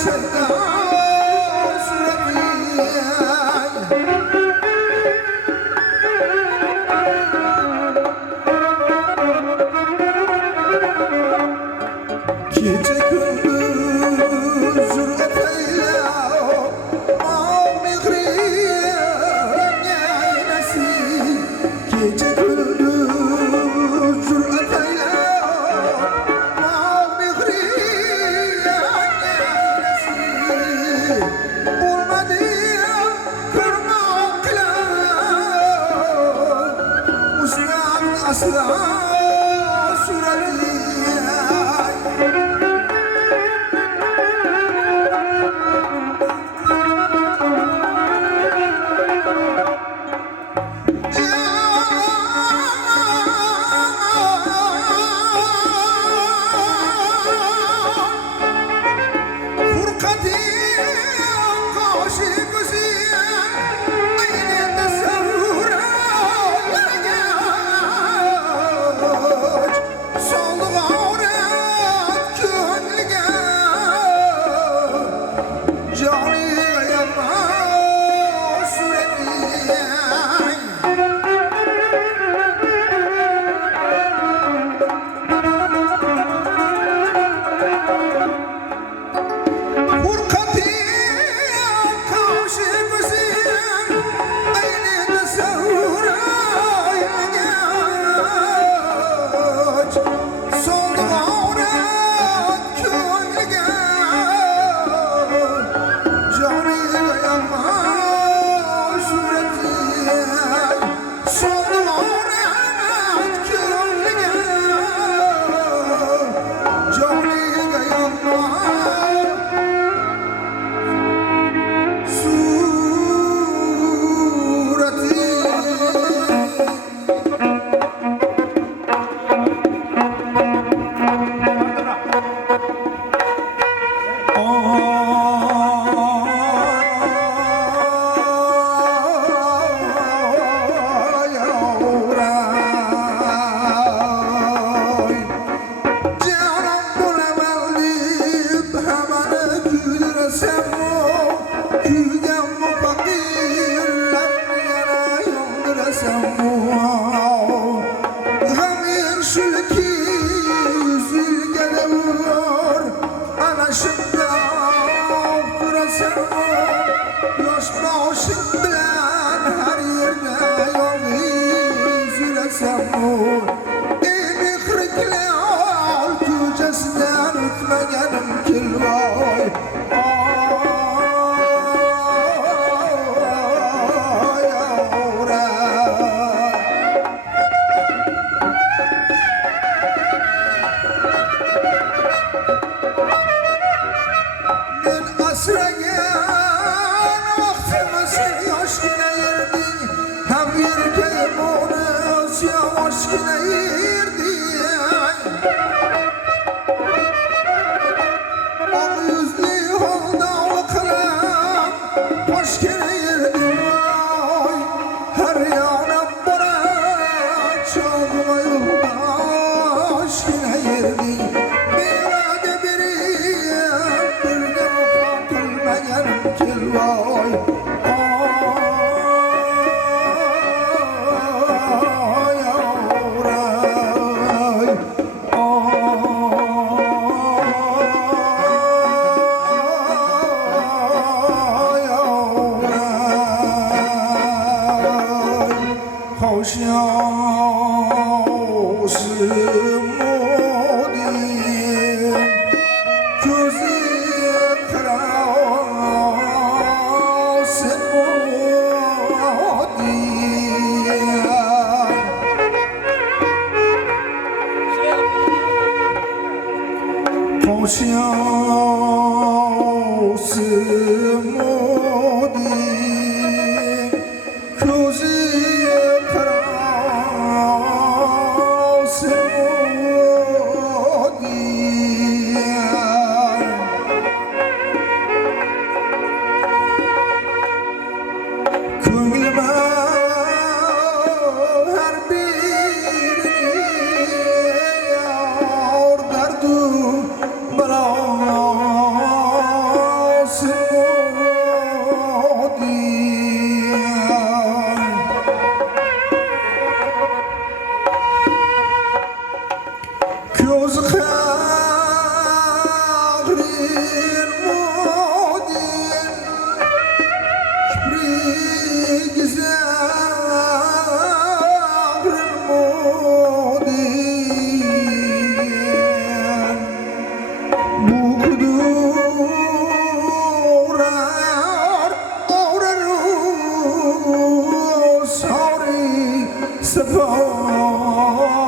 Sevda suratı Suppose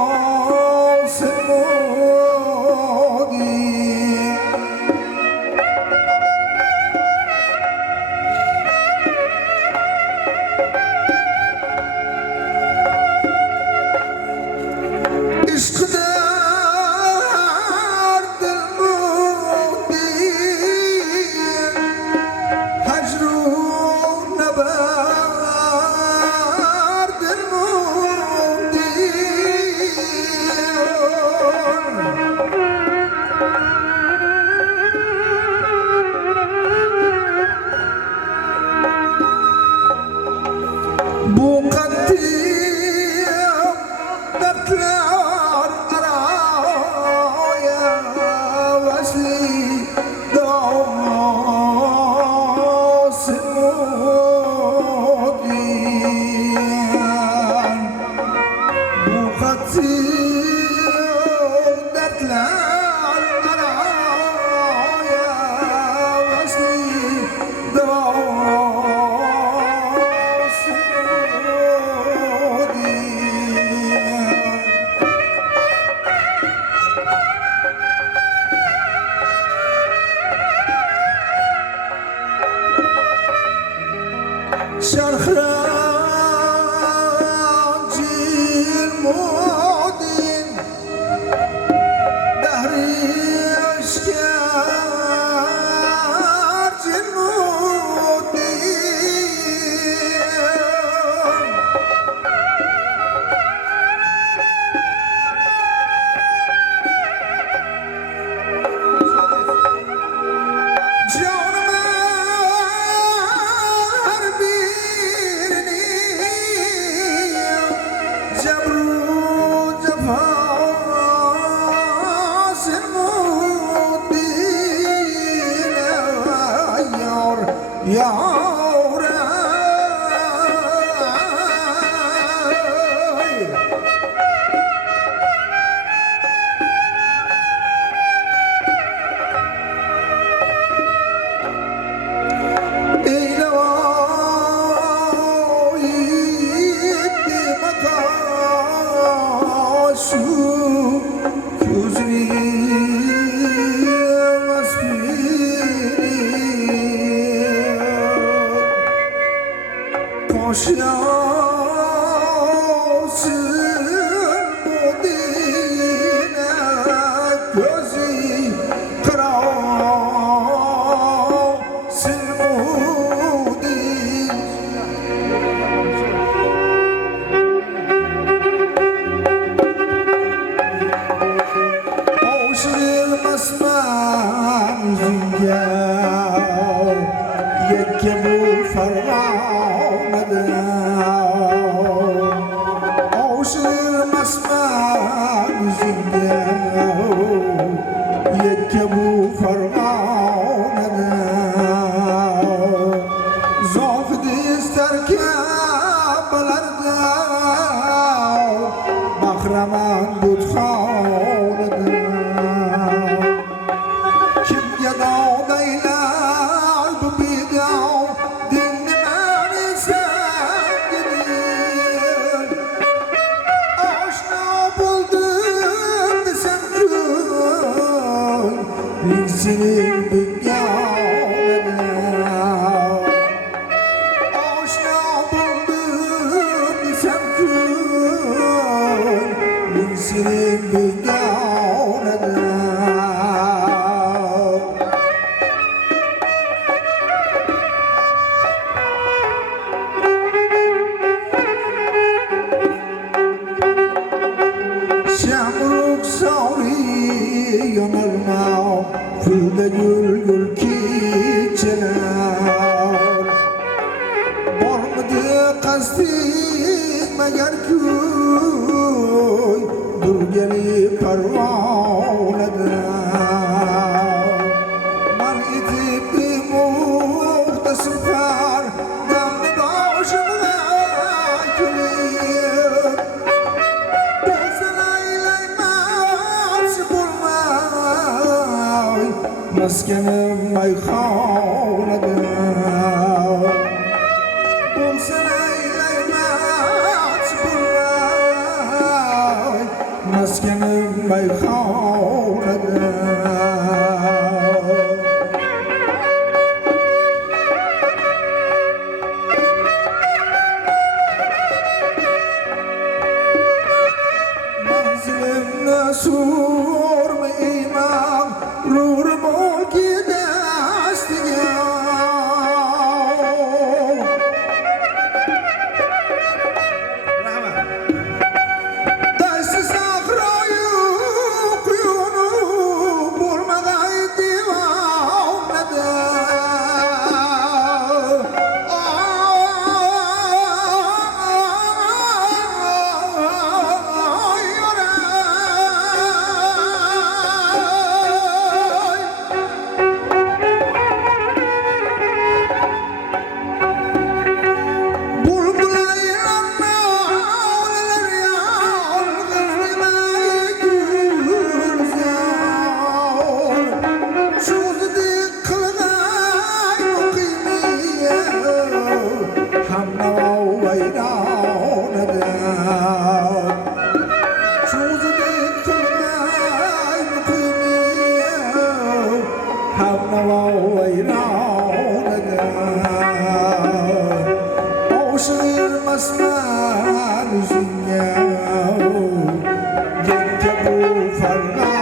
basman yüzüne gitti bu ferman.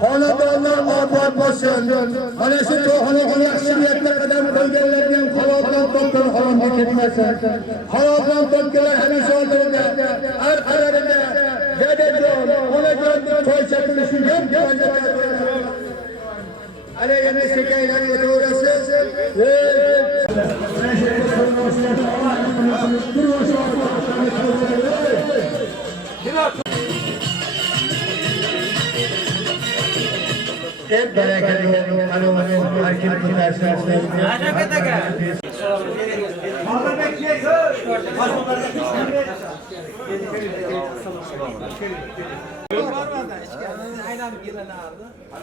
Xonadonlar obod bo'lsin. Mana shu to'g'ri yaxshi niyatga qadam qo'yganlarning xalotdan topgan xalomga ketmasin. Xalotdan topganlar hamisha oldinda, har qarorida dadajon, onajon to'y chaqilishi yo'q. Ana yana sekaylar o'taverasiz. Hep bereketli hanımının herkes gidersiniz.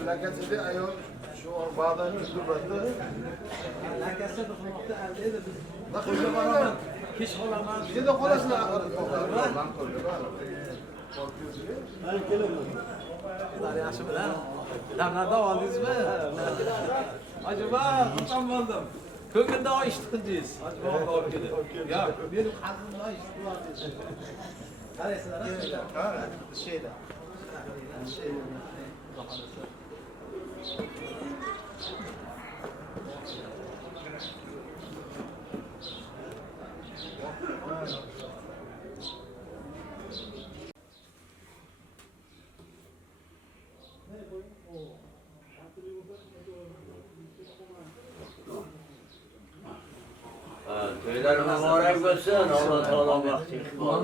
Lakasida ayol shu ba'dan yuzurdi. Lakasida xizmatda elde biz. Naqshga boraman. Hech qolaman. Juda qolasizlar axir. Man ko'rdim. Hali kelaman. Ular yaxshi bilan. Damlarda oldingizmi? Ajoba, xursand bo'ldim. Ko'ngilda oyishdingiz. Ajoba olib keldi. Yo'q, meni qalbimda oyishdingiz. Qaraysizlar, ha? Şeyda. To'ylar muborak bo'lsin. Alloh taolo baxti iqbol.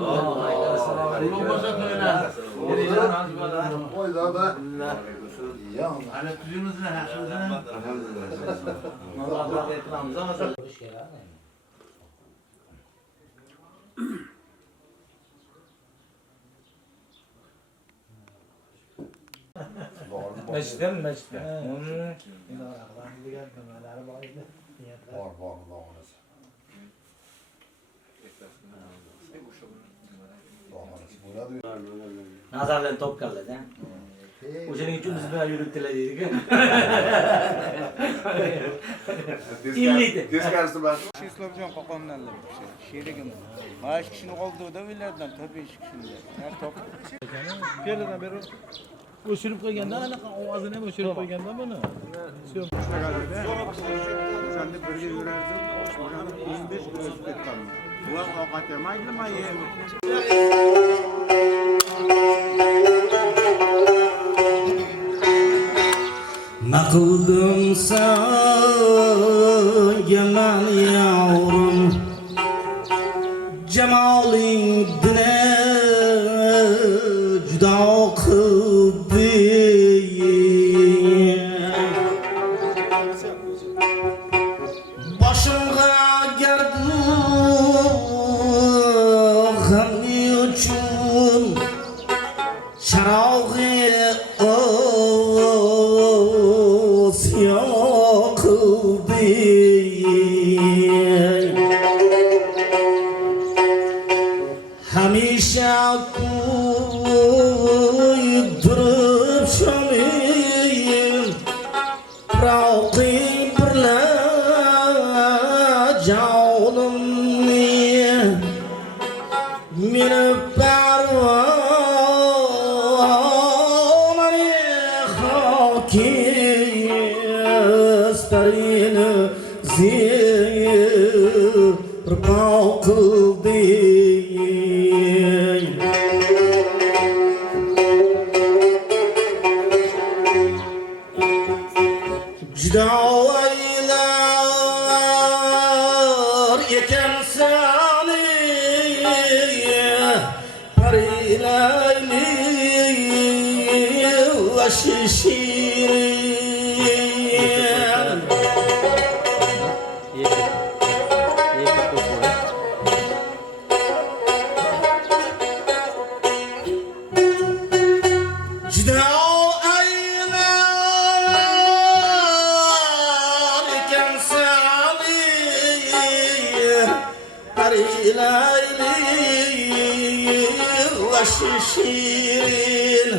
Qutlug' bo'lsin to'ylar. Voy dada. Ana tuzingizlar, yaxshimisizlar? Alloh rahmat qilamiz. Mescidden. Bor, doğrusu. Nazardan top kaldı. O'shaning uchun biz bilan yuribdilar deydik. İlliydi. Teskarisi bor. Islomjon Qo'qondanlar bu kishi. Sherigim. Mana shu kishini qoldirdi o'ylardan, to'p ish kishini. Har top. Pelidan beri o'shirib qo'yganda anaqa ovozini ham o'shirib qo'yganda buni. O'shanda birga yurardim. O'shanda 15 kun o'tib ketdim. Bu ovqat yemaydimi, yeyman. Nakıldım sana men yavrum Cemalin dine juda kıldı Başımga geldi Gani üçün Şarağı yakıldı Hamisha kuydurup şamim Raqib birle canımni Meni parvonani hakistarini zirqov qildi Juda o'ylar ekan seni Parilayli va shirin Juda o'ylar ekan seni Parilayli va shirin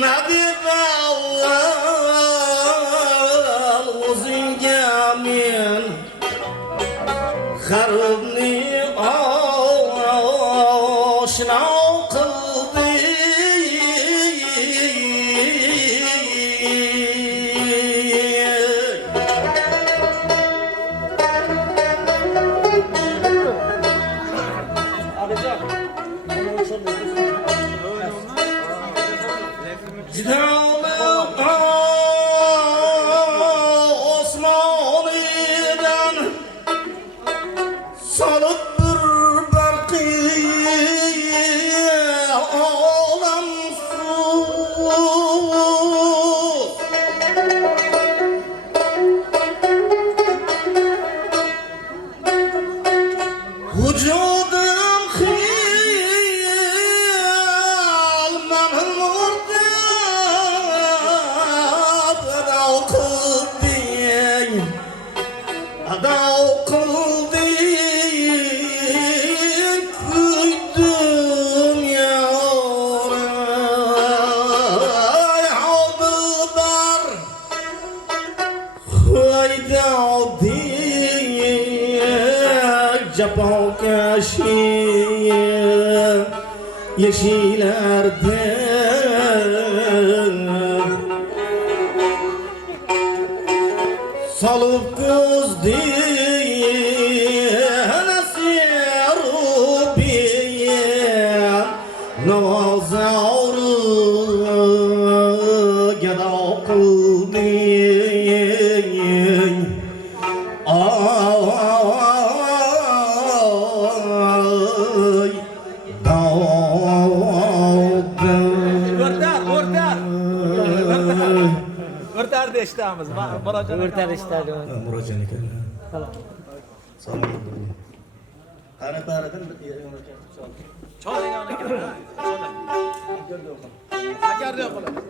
Nadib avval o'zingga men G'arbni oshno qildi Osmonidan solib bir barqi olam suv Vücudum khiyal mahmurdab Adao qilding Kuydum yavrum Aldı bar Haydaudi Japonkashi Yeşillerde Salıp gözdi Nasiru biye Navazavru Geda kıldı Ay O'rtarda eshitamiz. O'rtar ishtadi. Murojaat ekan. Salom. Salom. Qani baridan Cho'lingani keladi. Sakarda yo'qoladi.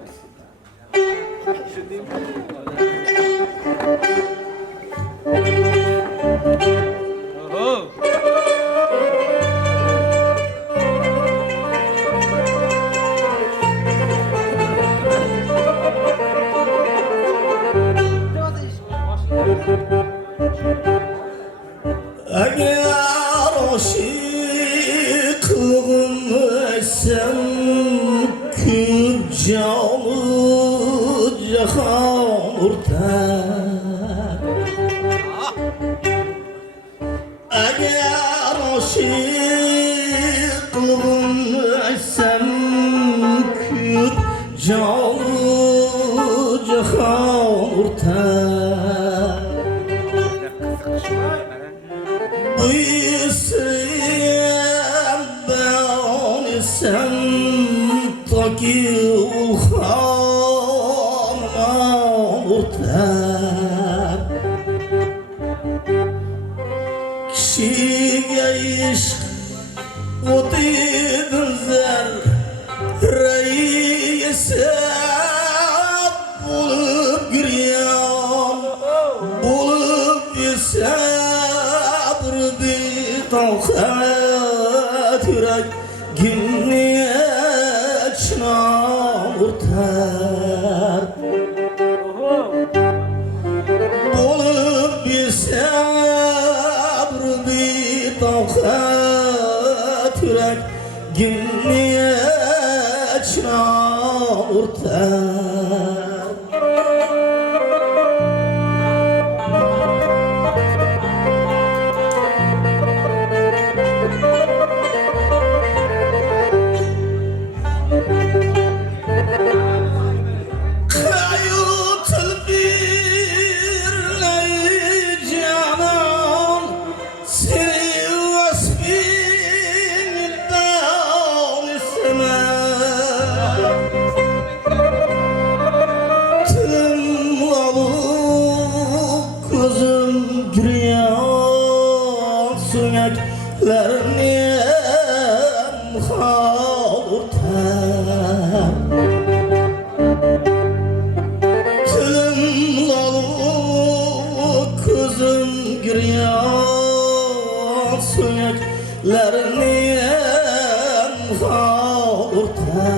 aşıklığın sen küp canı cihan urtar Eğer aşıklığın sen küp canı cihan urtar Bıyısıyım ben sen ta ki ulhanma urtar Kişiye işk otidin zer reise bulup giryan bulup bir sabr bir tavkat yürek gimni çınam urtar bulup bir sabr bir tavkat yürek gimni çınam urtar Kayıtıl bir canan seni vasfinden istemem Tüm alıp gözüm giriyor süneklerini mhalurtar Tülüm lalık kızım giriyor süneklerini mhalurtar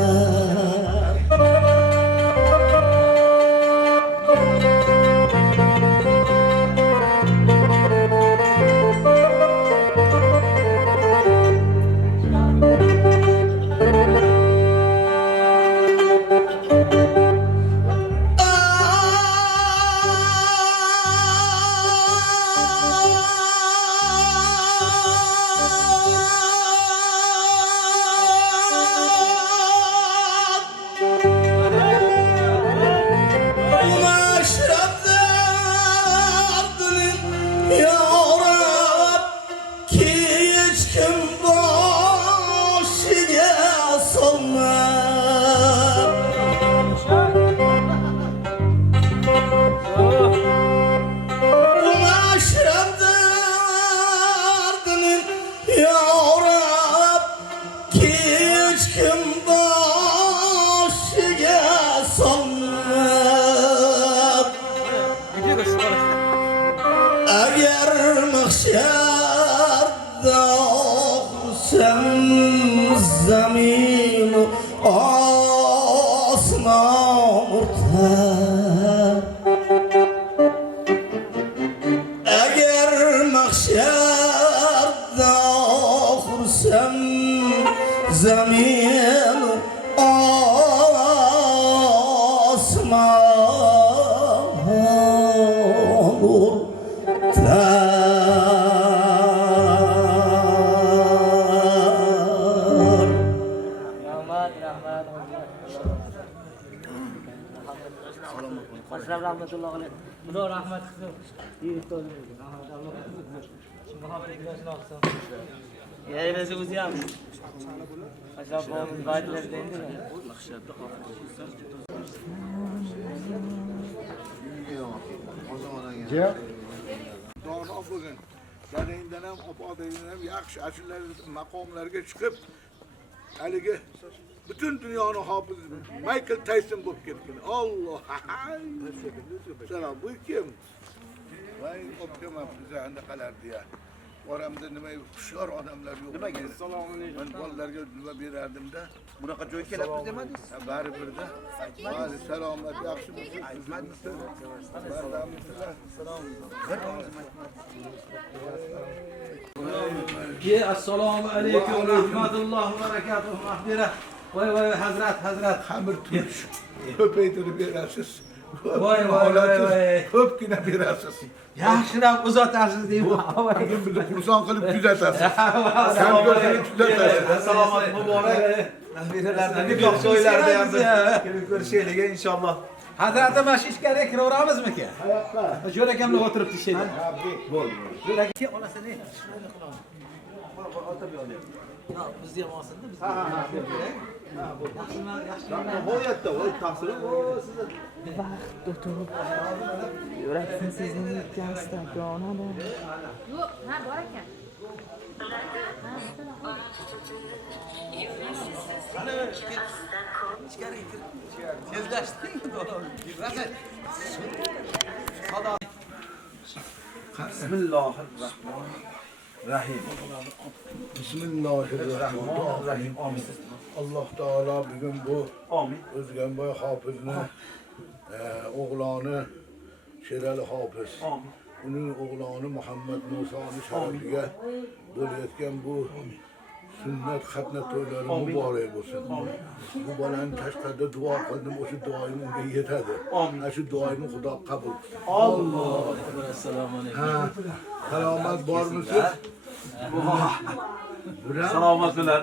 Eğer mahşerde olsam zemin asman urtar Eğer mahşerde olsam zemin asman urtar Başlar rahmetullah aleyh. Bunu rahmet kılsın. İyi olsun. Rahmet Allah kılsın. Şimdi hafifleşin olsun. Yeri bezimiz yağmış. Başlar babamız baydiler deyindir mi? Doğru bugün. Dadayından ham, opodayından ham yaxshi ashullar maqomlarga chiqib, haligi butun dunyoni hofiz Michael Tyson bo'lib ketgan. Alloh. Salom, bu kim? Voy, opkam biza anaqalardi ya. oramda nima hushyor odamlar yo'q. Nimaga? Assalomu alaykum. Men bolalarga nima berardim-da. Bunaqa joy kelapmiz demadingiz? Baribirda. Hali salomat, yaxshimisiz? Xizmatmisizlar? Bardammisizlar? Assalomu alaykum va rahmatullohi va barakatuh. Mahbira. Voy hazrat. Xamir tush. Ko'paytirib berasiz. Voy. Ko'pgina berasiz. Yaxshilab uzatasiz deyman. Bizni xursand qilib kuzatasiz. Kamko'rlik kuzatasiz. Salomat muborak. Nabiralarni nikoh joylarida ham kelib ko'rishaylik inshaalloh. Hazratim mana shu ichkariga kiraveramizmi-ki? Jo'ra akamlar o'tiribdi ishlaydi. Bo'ldi. Jo'ra aka olasini. Bizni ham olsin-da, bizni. Yaxshi. G'oyatda voy ta'siri sizni. Vaqt o'tib. Yuraksin sizning yutgansizda onada. Yo'q, ha bor ekan. Bismillahirrahmanirrahim. Alloh taolo bugun bu O'zganboy hofizning o'g'loni Sherali hofiz. Uning o'g'loni Muhammad Musoning sharafiga bo'layotgan bu sunnat xatna to'ylari muborak bo'lsin. Bu bolani tashqarida duo qildim, o'sha duoyim unga yetadi. Ana shu duoyimni Xudo qabul qilsin. Alloh assalomu alaykum. Salomat bormisiz? Salomatlar.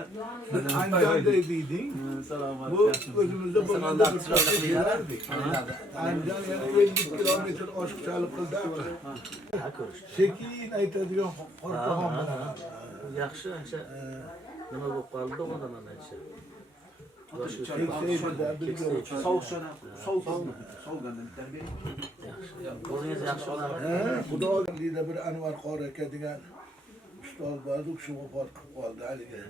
Anjanda deyding. Salomat. Bu o'zimizda bo'lganda bir qancha kelardik. Anjan yana 50 kilometr oshiqchalik qildi. Sekin aytadigan qo'rqoqman bilan. Yaxshi, o'sha nima bo'lib qoldi unda mana shu. Sovuqganda bering. Qo'lingiz yaxshi bo'ladi. Xudoga bir Anvar qori aka degan ustoz bor, u kishi vafot qilib qoldi haligi.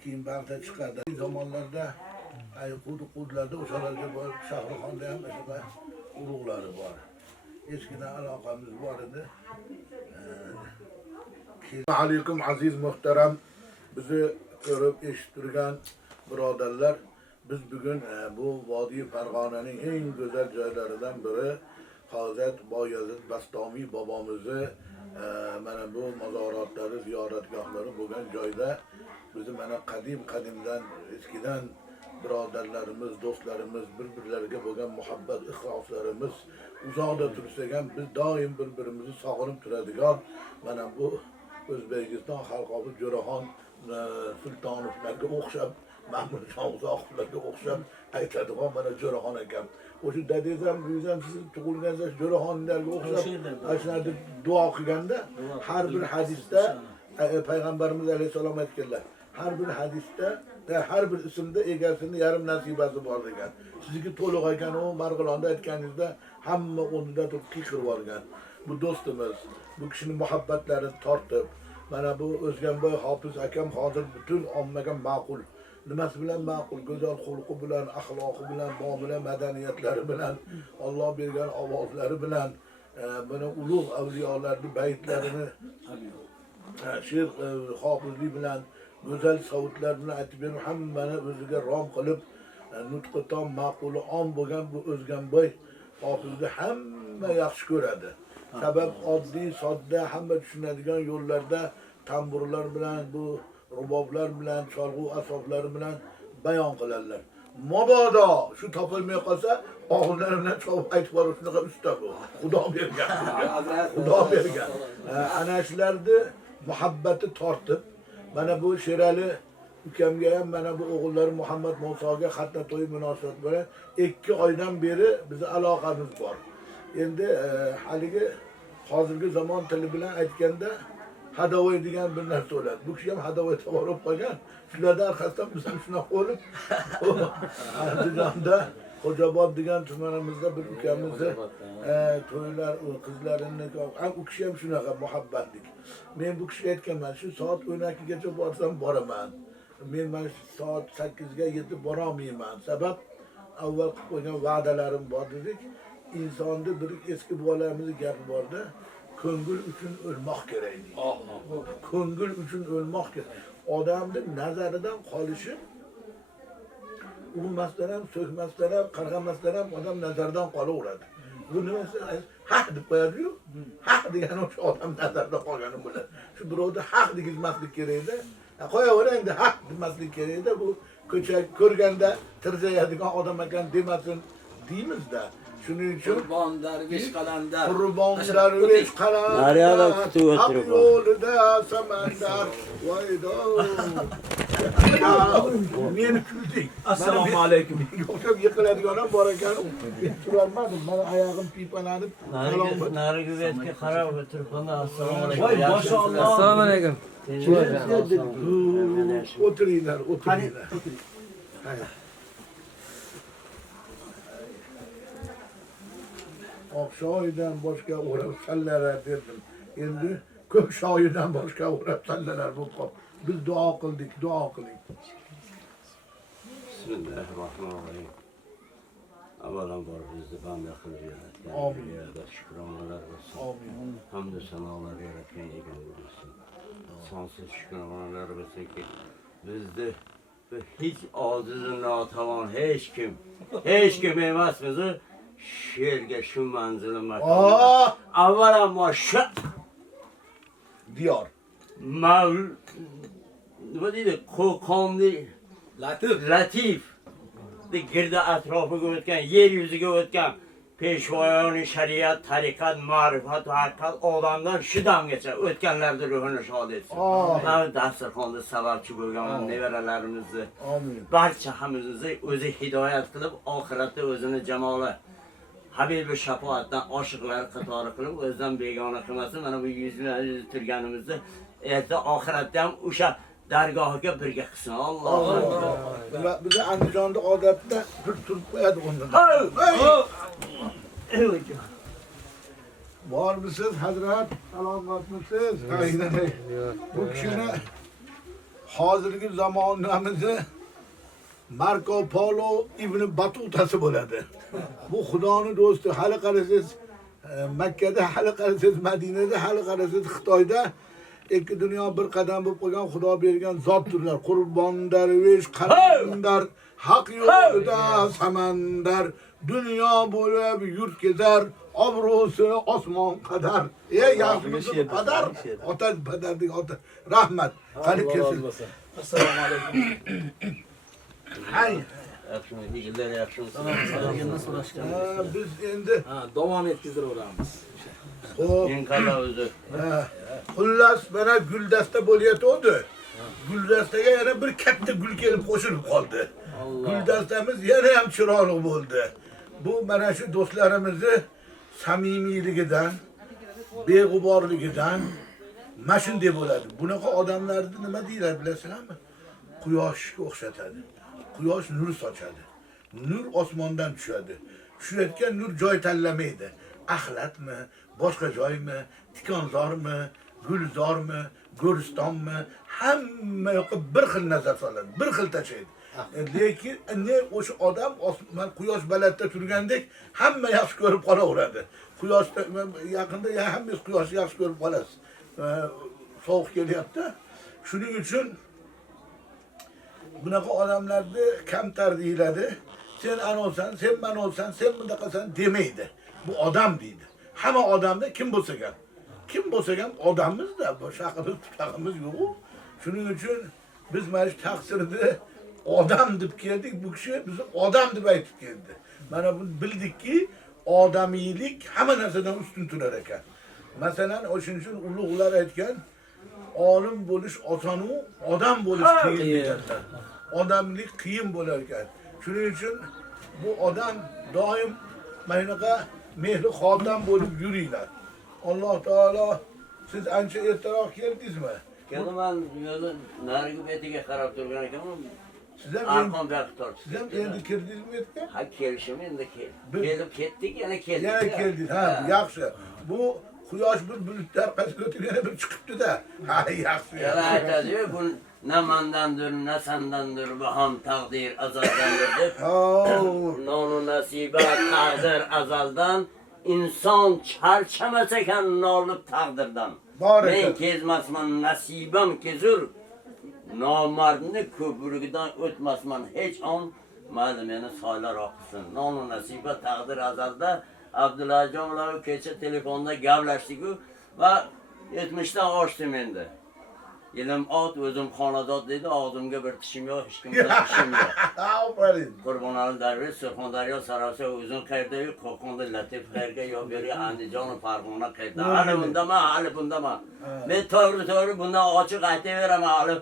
Keyin bag'da chiqadi. Zamonlarda ay qudlarda o'shalarga borib Shahrixonda ham o'sha ulug'lari bor. Eskida aloqamiz bor edi. Alaykum aziz muhtaram, bizni ko'rib eshittirgan birodarlar, biz bugun bu Vodiy Farg'onaning eng go'zal joylaridan biri Hazrat Boyazid Bastomiy bobomizni mana bu mazoratlari, ziyoratgohlari bo'lgan joyda bizni mana qadimdan eskidan birodarlarimiz, do'stlarimiz, bir-birlariga bo'lgan muhabbat, ixloslarimiz uzoqda tursak ham biz doim bir-birimizni sog'inib turadigan mana bu O'zbekiston xalqi Jo'raxon Sultonovlarga o'xshab, Mahmudjon Uzoqovlarga o'xshab aytadigan mana Jo'raxon akam. O'sha dadangiz ham, buyingiz ham siz tug'ilganingizda Jo'raxonlarga o'xshab ashunday duo qilganda har bir hadisda payg'ambarimiz alayhisalom aytganlar. Har bir hadisda har bir ismda egasini yarim nasibasi bor degan. Sizniki to'liq ekan, u Marg'ilonda aytganingizda hamma o'rnida turib qiyqirib olgan. Bu do'stimiz, bu kishining muhabbatlarini tortib, mana bu O'zganboy hofiz akam hozir butun ommaga ma'qul. Nimasi bilan ma'qul? Go'zal xulqi bilan, axloqi bilan, muomala madaniyatlari bilan, Alloh bergan ovozlari bilan, mana ulug' avliyolarning baytlarini she'r hofizlik bilan, go'zal savutlar bilan aytib berib, hammani o'ziga rom qilib, nutqi tom, ma'quli om bo'lgan bu O'zganboy hofizni hamma yaxshi ko'radi. Sabab oddiy, sodda, hamma tushunadigan yo'llarda tamburlar bilan, bu ruboblar bilan, cholg'u asoflari bilan bayon qiladilar. Mabodo shu topilmay qolsa, og'izlari bilan chovib aytib borib shunaqa usta bu. Xudo bergan. Xudo bergan. Ana shularni muhabbati tortib, mana bu Sherali ukamga ham mana bu o'g'illari Muhammad Musoga xatna to'y munosabat bilan 2 oydan beri bizni aloqamiz bor. Endi haligi hozirgi zamon tili bilan aytganda hadavoy degan bir narsa bo'ladi. Bu kishi ham hadavoy tayyorlab qo'ygan. Shulardan orqasidan biz ham shunaqa bo'lib, Andijonda Xo'jobod degan tumanimizda bir ukamizni to'ylar, qizlarini, u kishi ham shunaqa muhabbatlik. Men bu kishiga aytganman, shu soat 12gacha borsam boraman. Men mana soat 8ga yetib bora olmayman. Sabab avval qilib qo'ygan va'dalarim bor dedik. İnsonda bir eski bobolarimiz gapi borda, ko'ngil uchun o'lmoq kerak deydi. Ko'ngil uchun o'lmoq kerak. Odamning nazaridan qolishi urmasdan ham, so'kmasdan ham, qarg'amasdan ham odam nazardan qolaveradi. Bu nimasi? Haq deb qo'yadi-yu. Haq degani o'sha odam nazarda qolgani bo'ladi. Shu birovda haq degizmaslik kerak-da. Qo'yaveradi, haq demaslik kerak-da. Bu ko'cha ko'rganda tirzayadigan odam ekan demasin deymiz-da. Shuning uchun Qurbon darvish qalandar. Qurbon darvish qalandar. Naryoqda kutib o'tirib. Yo'lida samandar. Voydo. Meni kulding. Assalomu alaykum. O'xshab yiqiladigan ham bor ekan. Turolmadim. Mana oyog'im pipalanib, Narigi betga qarab o'tirib qoldi. Assalomu alaykum. Voy, mashalloh. Assalomu alaykum. o'tiringlar, o'tiringlar. Oq shoyidan boshqa o'rab sallalar derdim. Endi ko'k shoyidan boshqa o'rab sallalar bo'lib qoldi. Biz duo qildik, duo qiling. Bismillahirrohmanirrohim. Avvalambor bizni banda qilib yaratgan. Amin. Shukronalar bo'lsin. Amin. Hamd sanolar yaratgan ekan bo'lsin. Sonsiz shukronalar bo'lsinki bizni hech ojiz notavon hech kim emasmiz. Shu yerga shu manzilim avvalambor shu Diyor. nima deydi, Qo'qonli Latif girdi atrofiga o'tgan, yer yuziga o'tgan peshvoyoni shariat, tariqat, ma'rifat va haqiqat odamlar shu damgacha o'tganlarning ruhini shod etsin. Mana dasturxonda sababchi bo'lgan nevaralarimizni, barcha hammamizni o'zi hidoyat qilib, oxiratda o'zini jamoli Habibi shafoatdan oshiqlar qatori qilib, o'zidan begona qilmasin. Mana bu yuzlarni turganimizni erta oxiratda ham o'sha dargohiga birga qilsin. Alloh. Bizi Andijonda odatda bir turib qo'yadi undan. Bormisiz Hazrat? Salomatmisiz? Bu kishini hozirgi zamonamizni Marco Polo ibn Batutasi bo'ladi. Bu Xudoning do'sti. Hali qarasangiz Makkada, hali qarasangiz Madinada, hali qarasangiz Xitoyda ikki dunyo bir qadam bo'lib qolgan Xudo bergan zotdirlar. Qurbon darvish qalandar, haq yo'lida samandar, dunyo bo'lib yurt kezar, obro'si osmon qadar. Yaxshisi qadar, ota badardek ota. Rahmat. Qani kelsin. Assalomu alaykum. Hay. Yaxshimi, yigitlar yaxshimisiz? Biz endi Davom etkizdiramiz. Men qala o'zi. Xullas mana guldasta bo'layotdi. Guldastaga yana bir katta gul kelib qo'shilib qoldi. Guldastamiz yana ham chiroyli bo'ldi. Bu mana shu do'stlarimizni samimiyligidan, beg'uborligidan mana shunday bo'ladi. Bunaqa odamlarni nima deylar bilasizlarmi? Quyoshga o'xshatadi. Quyosh nur sochadi. Nur osmondan tushadi. Tushayotgan nur joy tanlamaydi. Axlatmi, boshqa joymi, tikonzormi, gulzormi, go'ristonmi, hamma yoqqa bir xil nazar soladi, bir xil tashlaydi. Lekin o'sha odam osmon quyosh balandda turgandek hamma yaxshi ko'rib qolaveradi. Quyoshda yaqinda hamma quyoshni yaxshi ko'rib qolasiz. Sovuq kelyapti. Shuning uchun bunaqa odamlarni kamtar deyiladi. Sen anolsan, sen manolsan, sen bunaqasan demaydi. Bu odam deydi. Hamma odamda kim bo'lsa ham odammiz-da, boshqa tutaqimiz yo'q. Shuning uchun biz mana shu taqsirni odam deb keldik. Bu kishi bizni odam deb aytib keldi. Mana bunu bildikki, odamiylik hamma narsadan ustun turar ekan. Masalan, o'shuning uchun ulug'lar aytgan, olim bo'lish oson-u, odam bo'lish qiyin deganlar. Odamlik qiyin bo'lar ekan. Shuning uchun bu odam doim maynaqa mehri xodim bo'lib yuringlar. Alloh taolo siz ancha ertaroq keldingizmi? Kelman yo'lda narigi betiga qarab turgan ekanman. Siz ham endi kirdingizmi yerga? Ha, kelishim endi kelib ketdik, yana keldik. Yana keldik. Ha, yaxshi. Bu quyosh bir bulutlar qasib o'tib bir chiqibdi-da. Ha, yaxshi. Yana aytadi-yu, bu na mandandir, na sandandir, bu ham taqdir azaldandir deb. Nonu nasibat taqdir azaldan, inson charchamasa ekan nolib taqdirdan. Men kezmasman, nasibam kezur. Nomardni ko'prigidan o'tmasman hech on. Mayli meni soylar oqsin. Nonu nasiba taqdir azalda Abdullajon bilan kecha telefonda gaplashdik-ku va 70dan oshdi menda. Elim ot, o'zim xonadod dedi, og'zimga bir tishim yo'q, hech kimga tishim yo'q. Aferin. Qurbonali Darvesh, Surxondaryo, Sarosiyo, o'zim qayerda yo'q, Qo'qonda Latif qayerga yo'q beriga, Andijon, Farg'ona qayerda. Hali bundaman. Men to'g'ri bundan ochiq aytaveraman, hali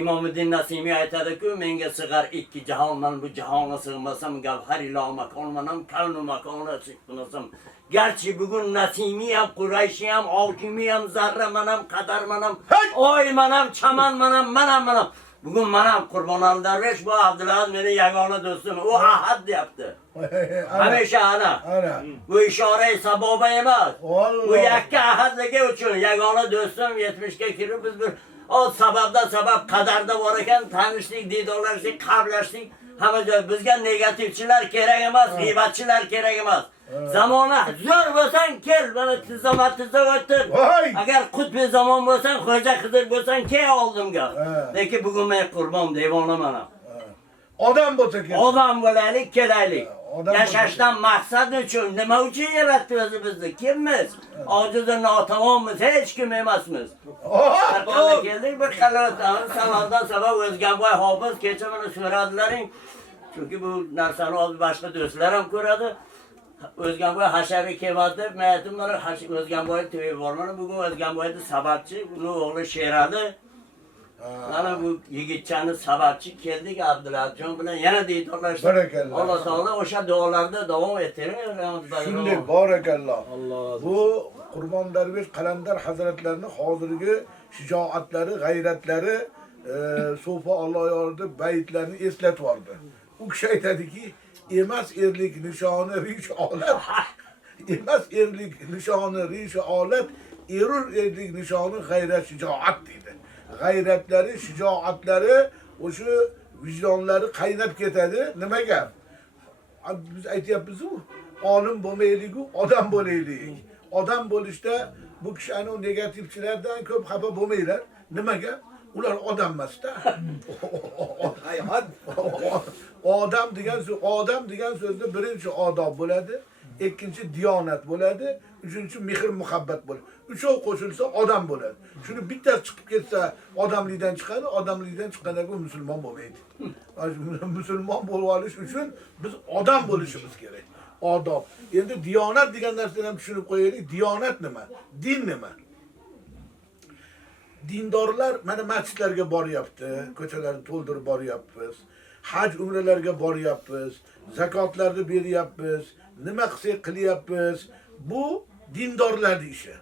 Imomiddin Nasimiy aytadi-ku, menga sig'ar ikki jahon, men bu jahonga sig'masam, gavhari lo makonmanam, kavnu makona chiqmasam. Garchi bugun Nasimiy ham, Qurayshi ham, Hokimiy ham, Zarraman ham, Qadarman ham, Oyman ham, Chamanman ham, manam. Bugun manam Qurbonali Darvesh bu Abdulaziz meni yagona do'stim. U ahad deyapti. Hamisha ana. Bu ishora saboba emas. Bu yakka ahadligi uchun yagona do'stim 70 ga kirib biz bir o sabab qadarda bor ekan, tanishlik, didorlashdik, qablashdik. Hamma joy bizga negativchilar kerak emas, g'iybatchilar kerak emas. Zamona zo'r bo'lsang kel, mana tizzamatizda o'tir. Agar qutbi zamon bo'lsang, xo'ja qidir bo'lsang, kel oldimga. Lekin bugun men qurbon devonaman. Odam bo'lsa kerak. Odam bo'laylik, kelaylik. Yashashdan maqsad uchun nima uchun yaratdi o'zi bizni? Kimmiz? Ojiz va notavonmiz, hech kim emasmiz. Qanday keldik bir qalatdan, savoldan sabab O'zganboy hofiz kecha mana so'radilaring. Chunki bu narsani hozir boshqa do'stlar ham ko'radi. O'zganboy hashabiy keldi, men aytdim, mana O'zganboy to'yib bormani, bugun O'zganboyni sababchi, uni o'g'li Sherali. Mana bu yigitchani sababchi keldik Abdulazizjon bilan yana diydorlashdik. Barakalloh. Alloh taolo o'sha duolarda davom ettiring. Shunday barakalloh. Bu Qurbon Darvesh Qalandar hazratlarining hozirgi shijoatlari, g'ayratlari, so'fa Alloh yorida baytlarni eslatib yordi. U kishi aytadiki, emas erlik nishoni rish olat. Emas erlik nishoni rish olat, erur erlik nishoni g'ayrat shijoat deydi. G'ayratlari, shijoatlari, o'sha vijdonlari qaynab ketadi. Nimaga? Biz aytyapmiz-ku, olim bo'lmaylik-ku, odam bo'laylik. Odam bo'lishda bu kishi ana negativchilardan ko'p xafa bo'lmaylar. Nimaga? Ular odam emas-da. Hayvon. Odam degan so'zda birinchi odob bo'ladi, ikkinchi diyonat bo'ladi, uchinchi mehr muhabbat bo'ladi. Uchov qo'shilsa odam bo'ladi. Shuni bittasi chiqib ketsa odamlikdan chiqadi, odamlikdan chiqqandan keyin musulmon bo'lmaydi. Musulmon bo'lib olish uchun biz odam bo'lishimiz kerak. Odob. Endi diyonat degan narsani ham tushunib qo'yaylik. Diyonat nima? Din nima? Dindorlar mana masjidlarga boryapti, ko'chalarni to'ldirib boryapmiz. Haj umralarga boryapmiz, zakotlarni beryapmiz, nima qilsak qilyapmiz. Bu dindorlarning ishi.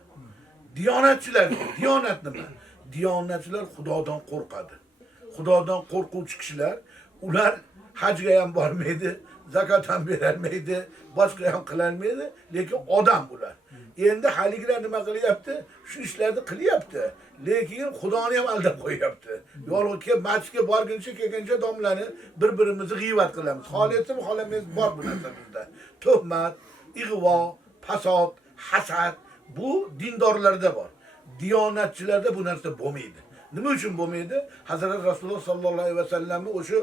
Diyonatchilar, diyonat nima? Diyonatchilar Xudodan qo'rqadi. Xudodan qo'rquvchi kishilar, ular hajga ham bormaydi, zakot ham berolmaydi, boshqa ham qilolmaydi, lekin odam ular. Endi haligilar nima qilyapti? Shu ishlarni qilyapti, lekin Xudoni ham aldab qo'yapti. Yo'lga masjidga borguncha kelguncha domlani bir-birimizni g'iybat qilamiz. Xohlaysizmi, xohlamaysiz bor bu narsa bizda. Tuhmat, ig'vo, fasod, hasad bu dindorlarda bor. Diyonatchilarda bu narsa bo'lmaydi. Nima uchun bo'lmaydi? Hazrat Rasululloh sallallohu alayhi vasallamning o'sha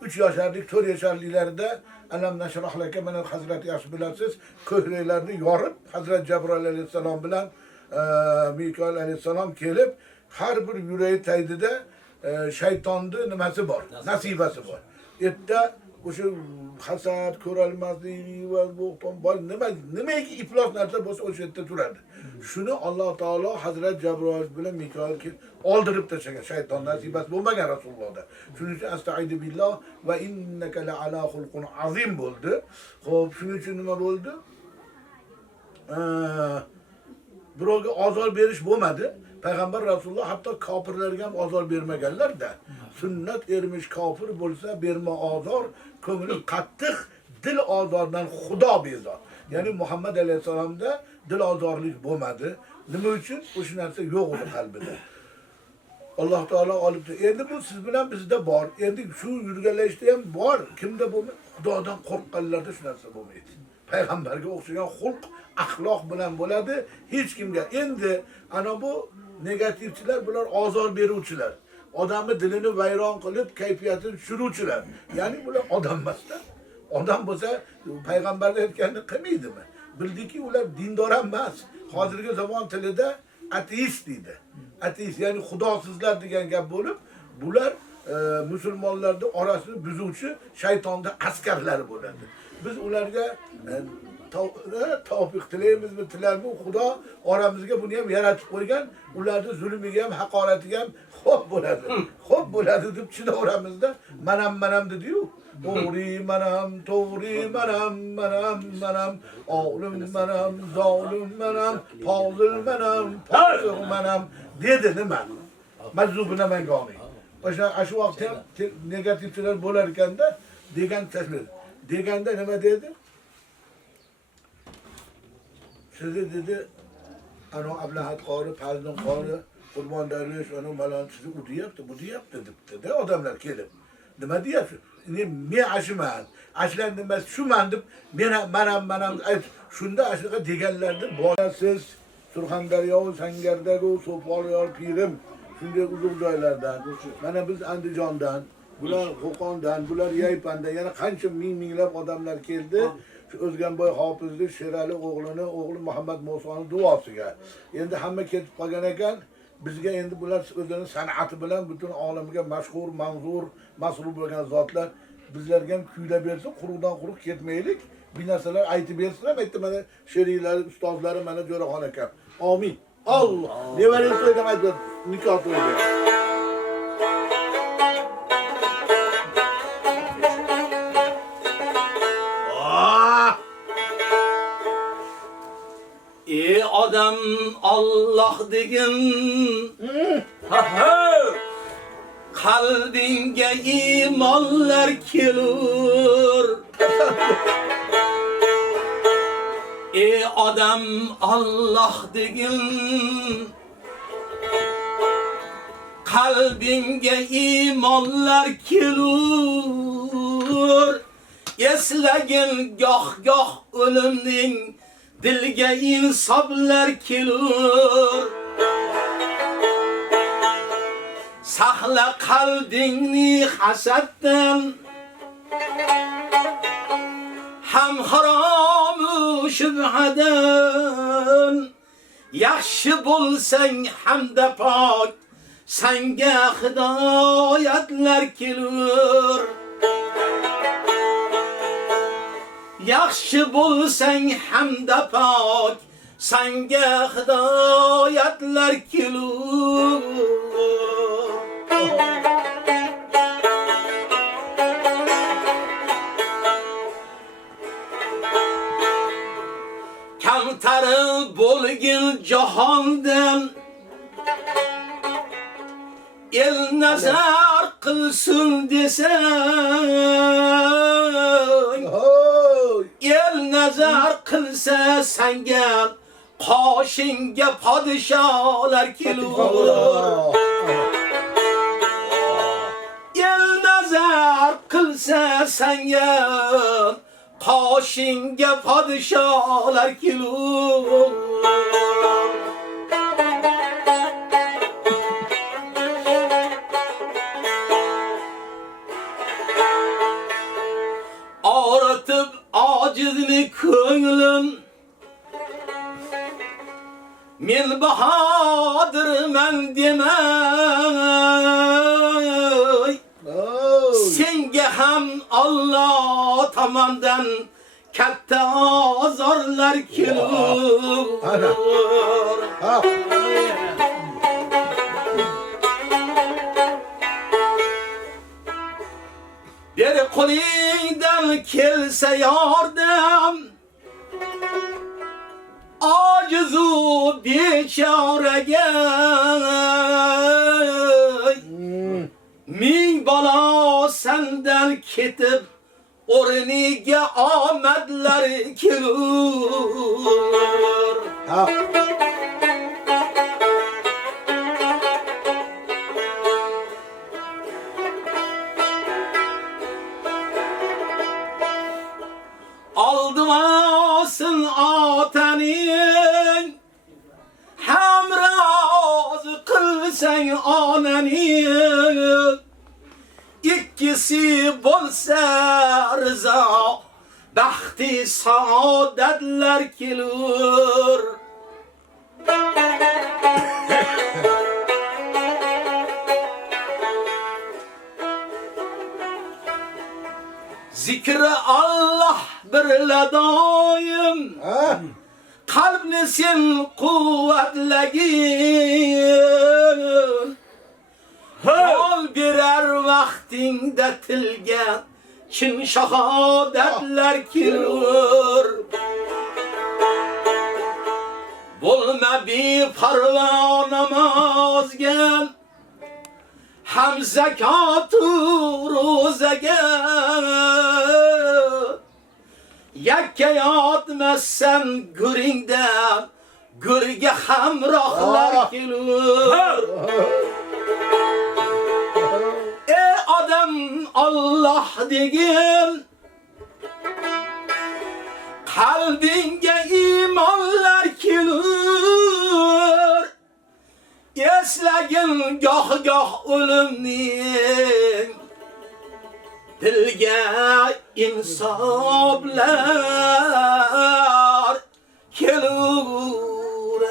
3 yoshlarlik, 4 yoshlarliklarida alam nashrah laka mana Hazrat yaxshi bilasiz, ko'hraklarni yorib Hazrat Jabroil alayhisalom bilan Mikoil alayhisalom kelib har bir yuragi taydida shaytonning nimasi bor, nasibasi bor. Erta o'sha hasad, ko'rolmaslik va bo'xton bor, nimaiki iflos narsa bo'lsa o'sha yerda turadi. Shuni Alloh taolo Hazrat Jabroil bilan Mikoil oldirib tashlagan, shayton nasibasi bo'lmagan Rasulullohda. Shuning uchun astaidu billah va innaka la ala xulqun azim bo'ldi. Xo'p, shuning uchun nima bo'ldi? Birovga ozor berish bo'lmadi. Payg'ambar Rasululloh hatto kofirlarga ham ozor bermaganlar-da. Sunnat ermish kofir bo'lsa berma ozor, ko'ngli qattiq, dil ozordan Xudo bezor. Ya'ni Muhammad alayhisalomda dil ozorlik bo'lmadi. Nima uchun? O'sha narsa yo'q edi qalbida. Alloh taolo olibdi. Endi bu siz bilan bizda bor. Endi shu yurganlarida ham bor. Kimda bo'lmaydi? Xudodan qo'rqqanlarda shu narsa bo'lmaydi. payg'ambarga o'xshagan xulq, axloq bilan bo'ladi. Hech kimga. Endi ana bu negativchilar bular ozor beruvchilar. Odamni dilini vayron qilib, kayfiyatini tushiruvchilar. Ya'ni bular odam emasda. Odam bo'lsa payg'ambarlar aytganini qilmaydimi? Bildiki ular dindor emas. Hozirgi zamon tilida ateist deydi. Ateist ya'ni xudosizlar degan gap bo'lib, bular musulmonlarning orasini buzuvchi shaytonning askarlari bo'ladi. Biz ularga tavfiq tilaymizmi, tilarmi? Xudo oramizga buni ham yaratib qo'ygan. Ularning zulmiga ham, haqoratiga ham xo'p bo'ladi. Xo'p bo'ladi deb chidaveramizda. Manam dedi-yu. To'g'ri manam, to'g'ri manam, o'g'lim manam, zolim manam, fozil manam, fosiq manam dedi nima? Mazlubini menga olmang. Shu vaqtda ham negativchilar bo'lar ekanda degan tasvir. Deganda nima dedi? Sizni dedi, ana Ablahat qori, Farzon qori, Qurbon Darvesh, ana malon sizni u deyapti, bu deyapti debdi-da odamlar kelib. Nima deyapsiz? Men ashiman. Ashlan emas, shuman deb manam ayt. Shunda ashiqa deganlarni borasiz Surxondaryo, Sangardagi, So'polyor, Pirim, shunday uzoq joylardan. Mana biz Andijondan, bular Qo'qondan, bular Yaypandan, yana qancha minglab odamlar keldi. O'zganboy hofizlik Sherali o'g'li Muhammad Musoning duosiga. Endi hamma ketib qolgan ekan. Bizga endi bular o'zining san'ati bilan butun olamga mashhur, manzur, masruf bo'lgan zotlar bizlarga ham kuylab bersa, quruqdan quruq ketmaylik. Bir narsalar aytib bersinlar, aytdi mana sheriklar, ustozlari mana Jo'raxon akam. Amin. Allah. Nevaringiz to'yda aytdi, nikoh to'yda. Odam Allah degin qalbinga iymonlar kelur. Odam Allah degin qalbinga iymonlar kelur. Eslagin goh o'limning dilga insoflar kelur. Saqla qalbingni hasaddan, ham harom shubhadan. Yaxshi bo'lsang hamda pok, senga hidoyatlar kelur. Yaxshi bo'lsang hamda pok, senga hidoyatlar kelur. Kamtari bo'lgin jahondan, el nazar qilsin desang, el nazar qilsa senga qoshingga podsholar kelur. El nazar qilsa senga qoshingga podsholar kelur. Ağratib ojizlik ko'nglim, men bahodirman demay, senga ham Alloh tomonidan katta azorlar kelur. Beri qo'lingdan kelsa yordam, ojizu bechoraga ming balo sendan ketib o'rniga omadlar kelur. Aldıma düşmenin İkisi bolsa rıza Baxti saadetler kilur Zikri Allah birle daim Kalbini sen kuvvetlegin Yol birer vaktinde tilge Çin şahadetler kilur Bulma bir parva namaz gel Hem zekatı roze gel Yekke yatmezsen güründen Gürge hamrahlar kilur Adam Allah degin Kalbinge imanlar kilur Eslegin gah gah ölümnin Dilge insablar kilur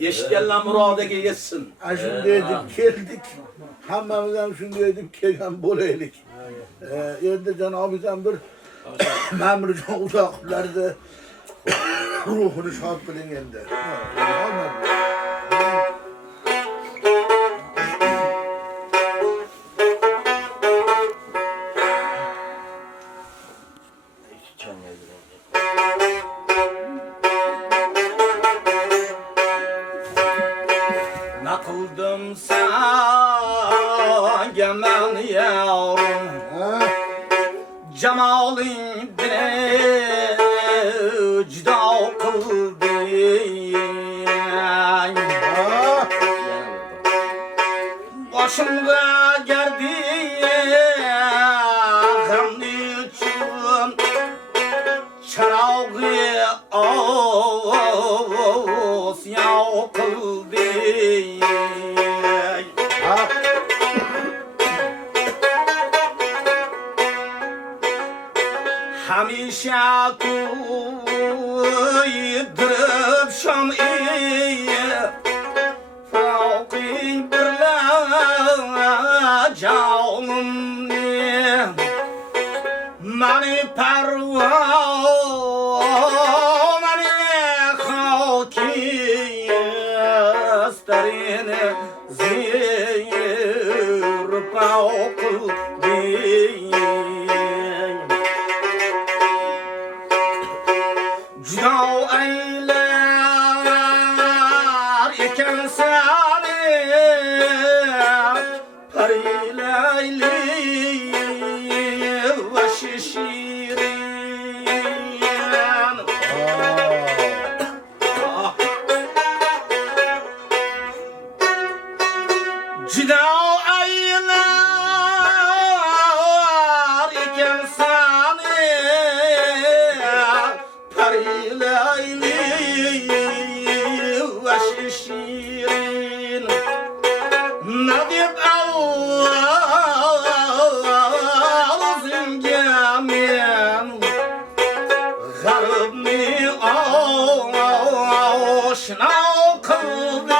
Eşitkenler muradaga yetsin Şimdi edip geldik. Hammamizdan shunday edip kelgan bo'laylik. Endi janobizdan bir Ma'murjon Uzoqlarni ruhini shod qiling endi. Nakıldım sana men yavrum Cemalin bile cüda kıldı Başımda geldi gamlı çın Çarağı ağız yakıldı Hamishe kuydurup şam'i Fauqi birle canımni Mani perva mani halki Starini zir fauqi Cüda eyler iken seni Perileyli ve şişirin Cüda eyler iken seni Perileyli ve şişirin Nadip ağzın gemin Garibni aşina kıldı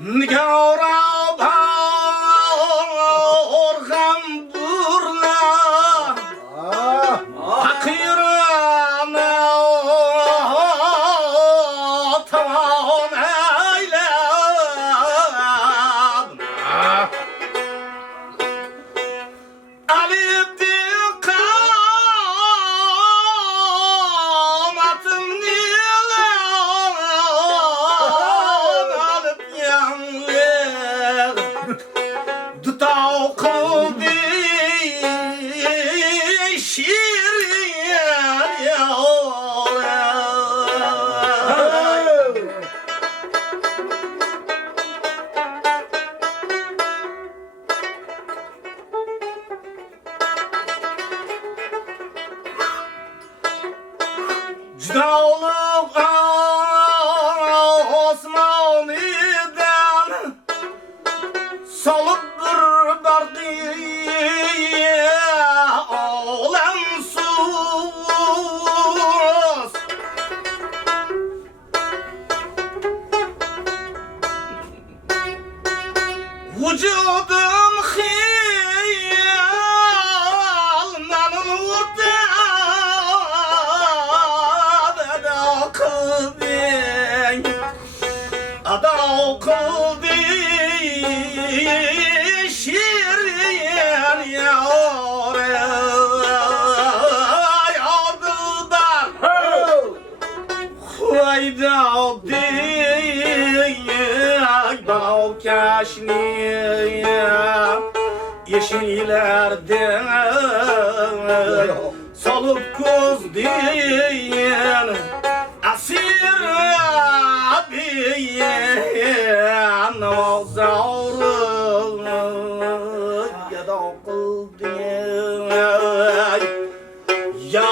Nigara orgam burla Hakirana tamam eylem vicdanlık osmaniden salıp bir bardiye olansız vücudum khiyal nanın vurdu ada kıldı şirin yâre yâdıldan hayda dağ kaşni yeşillerde salıp kuz diyen asir abiyen zavru ya da kıldı ya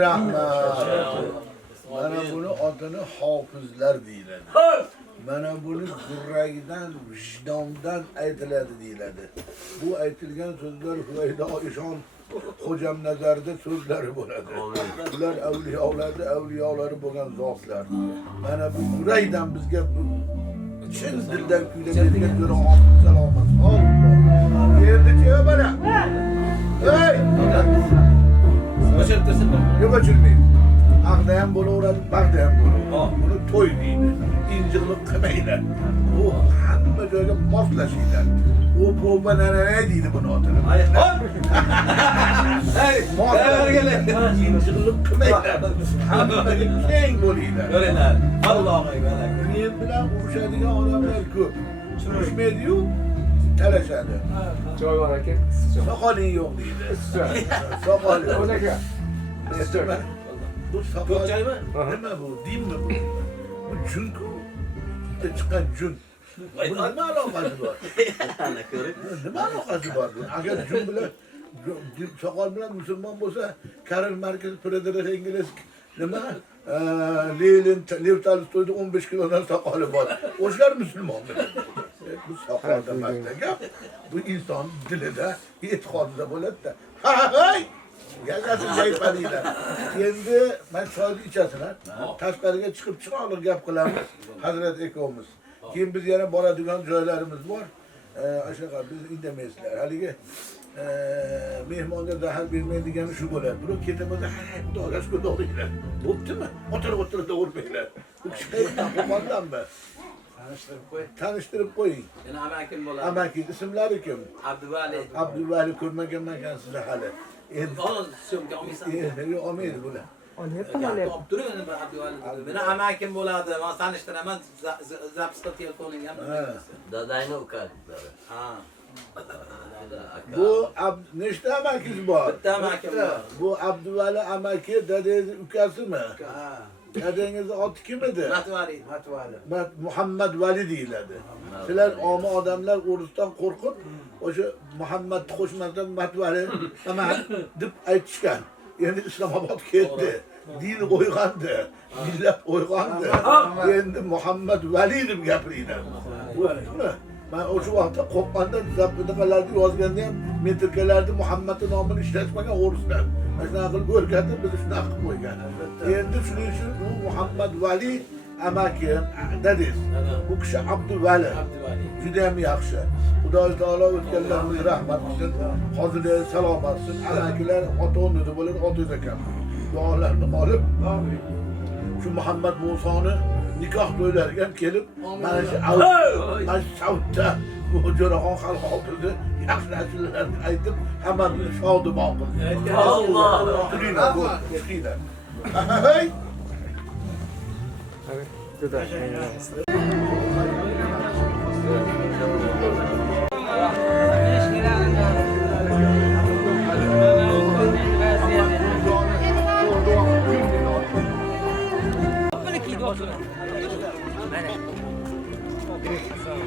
Rahmat. Mana buni adını hafızlar deyiladi. Mana buni yuragidan, vijdondan aytiladi deyiladi. Bu aytilgan so'zlar Huvaydo Oyshan Xo'jamnazarda so'zlari bo'ladi. Ular avliyolarda avliyolari bo'lgan zotlar. Mana bu yuragdan bizga chin dildan kuylanadigan jo'raxon salomat. Allah. Endi-chi mana. Hey! Yok açılmayayım. Ağdayan bo'laveradi, bag'dayan bo'laveradi. Buni to'y deydi. İnciklik qilmaylar. Bu hamma joyga moslashinglar. U po'pa nana deydi buni otini. Hey, İnciklik qilmaylar. Hammaga teng bo'linglar. Ko'ringlar. Allohga Men bilan urushadigan odamlar ko'p. Urushmaydi-yu, talashadi. Joy bor aka. Soqoling yo'q deydi. Soqol yo'q. Bu soqol nima bu? Dinmi bu? Bu junku. Bitta chiqqan jun. Bu nima aloqasi bor? Nima aloqasi bor? Agar jun bilan soqol bilan musulmon bo'lsa, Karl Marx, Friedrich Engels nima? Lev Tolstoyda 15 kilodan soqoli bor. O'shalar musulmon. Bu soqolda emas gap. Bu inson dilida, e'tiqodida bo'ladi-da. Hay! Gazasi jaypaninglar. Endi men choyni ichasizlar. Tashqariga chiqib chiroqli gap qilamiz. Hazrat ekovimiz. Keyin biz yana boradigan joylarimiz bor. O'shaqa biz indamaysizlar. Haligi mehmonga zahar bermaydigani shu bo'ladi. Buni ketamizda xudoga shukur deydilar. Bo'ptimi? O'tirib o'rmanglar. Bu kishi qayerdan qo'mondanmi? Tanishtirib qo'ying. Meni amakim bo'ladi. Amaki ismlari kim? Abduvali. Abduvali ko'rmaganman sizni hali. Endi Syomka olmaysan. yo'q olmaydi bular. Olib turing endi Abduvali. Meni amakim bo'ladi. Men tanishtiraman. Zapisda telefoning ham. Dadangni ukasi. Ha. Bu nechta amakiz bor? Bitta amakim bor. Bu Abduvali amaki dadangiz ukasimi? Ha. Dadangizni oti kim edi? Matvali. Muhammad Vali deyiladi. Sizlar omi odamlar o'risdan qo'rqib, o'sha Muhammadni qo'shmasdan Matvali deb aytishgan. Endi Islomobod ketdi. Din uyg'ondi. Millat uyg'ondi. Endi Muhammad Vali deb gapiriydi. Ben o şu vaqtda qo'rqqanda zabitaqalarni yozganda ham metrkalarda Muhammadning nomini ishlatmagan o'rislar. Mana shunaqa qilib o'rgatib biz shunaqa qilib qo'ygan. Endi shuning uchun u Muhammad Vali amaki dadis. Bu kishi Abduvali. Juda ham yaxshi. Xudo taolo o'tganlarimizni rahmat qilsin. Hozirda salomat bo'lsin. Amakilar ota-onada bo'ladi, otada ekan. Duolarni olib şu Muhammad Musoni nikoh to'ylariga ham kelib, mana shu Saudda bu jo'raxon xalq oldida yaxshi narsalarni aytib, hammamizni shodumon qildi. Alloh! Turinglar. Hey!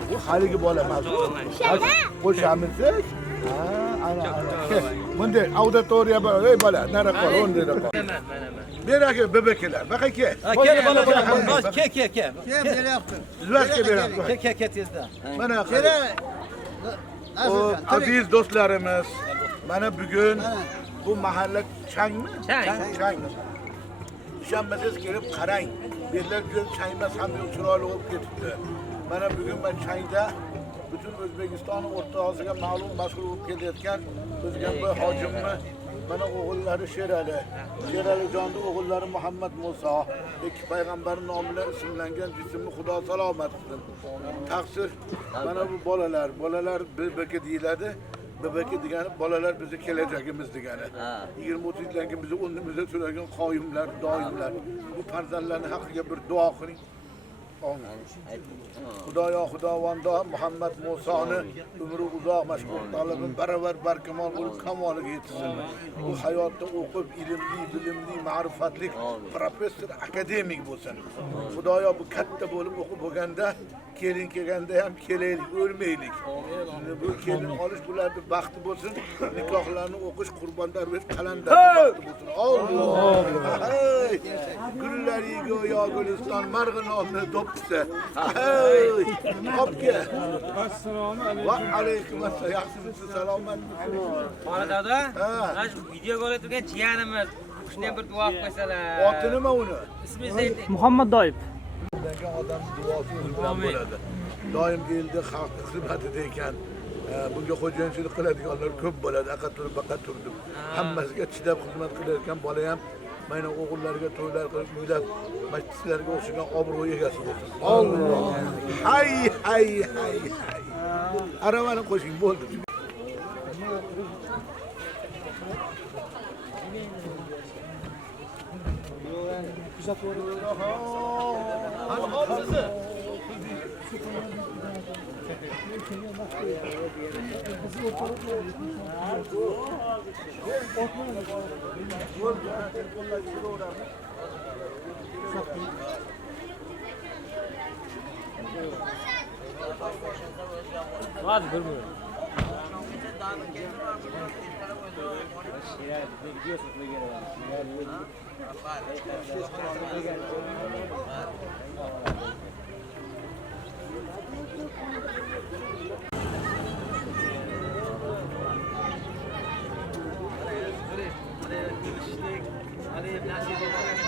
Bu haligi bola emas. Qo'shamizsiz? Ha, ana. Bunday auditoriya bor. Ey bola, nari qol, o'rnida qol. Ber aka, bebekelar. Baqa ke. Kel bola bola. Ke. Zuvashga beramiz. Ke tezda. Mana o aziz do'stlarimiz, mana bugun bu mahalla changmi? Chang. Ishonmasangiz kelib qarang. Bu yerlar juda changmas, ham chiroyli bo'lib ketibdi. Mana bugun men changda butun O'zbekiston O'rta Osiyoga ma'lum mashhur bo'lib kelayotgan O'zganboy hojimni mana o'g'illari Sheralijonning o'g'illari Muhammad Muso, ikki payg'ambar nomidan ismlangan jismni Xudo salomat qilsin. Taqsir mana bu bolalar BBK deyiladi. BBK degani bolalar bizni kelajagimiz degani. 20-30 yildan bizni o'rnimizda turadigan qoyimlar, doimlar. Bu farzandlarning haqqiga bir duo qiling. Xudovando Muhammad Musoni umri uzoq, mashhur talabim baravar barkamol bo'lib kamoliga yetsin. Bu hayotda o'qib, ilmli, bilimli, ma'rifatli professor, akademik bo'lsin. Xudoyo bu katta bo'lib o'qib bo'lganda, kelin kelganda ham kelaylik, o'lmaylik. Bu kelin olish bularga baxti bo'lsin. Nikohlarni o'qish, qurbon darvesh qalandar baxti bo'lsin. Alloh. Gullari go'yo Guliston marg'inonni do'psa. Hopga. Assalomu alaykum. Va alaykum assalom. Yaxshimisiz? Salomatmisiz? Qora dada, mana shu videoga olib turgan jiyanimiz. Shunday bir duo qilib qo'ysalar. Oti nima uni? Ismingiz ayting. Muhammad Doyib. Odam duosi bilan bo'ladi. Doim elda xalq xizmatida ekan. Bunga xo'jayinchilik qiladiganlar ko'p bo'ladi. Baqa turdim. Hammasiga chidab xizmat qilayotgan bola ham mana o'g'illarga to'ylar qilib, uylab, masjidlarga o'xshagan obro' egasi bo'lsin. Alloh. Hay. Aravani qo'shing, bo'ldi. Hadi dur. Hadi nasip olsun.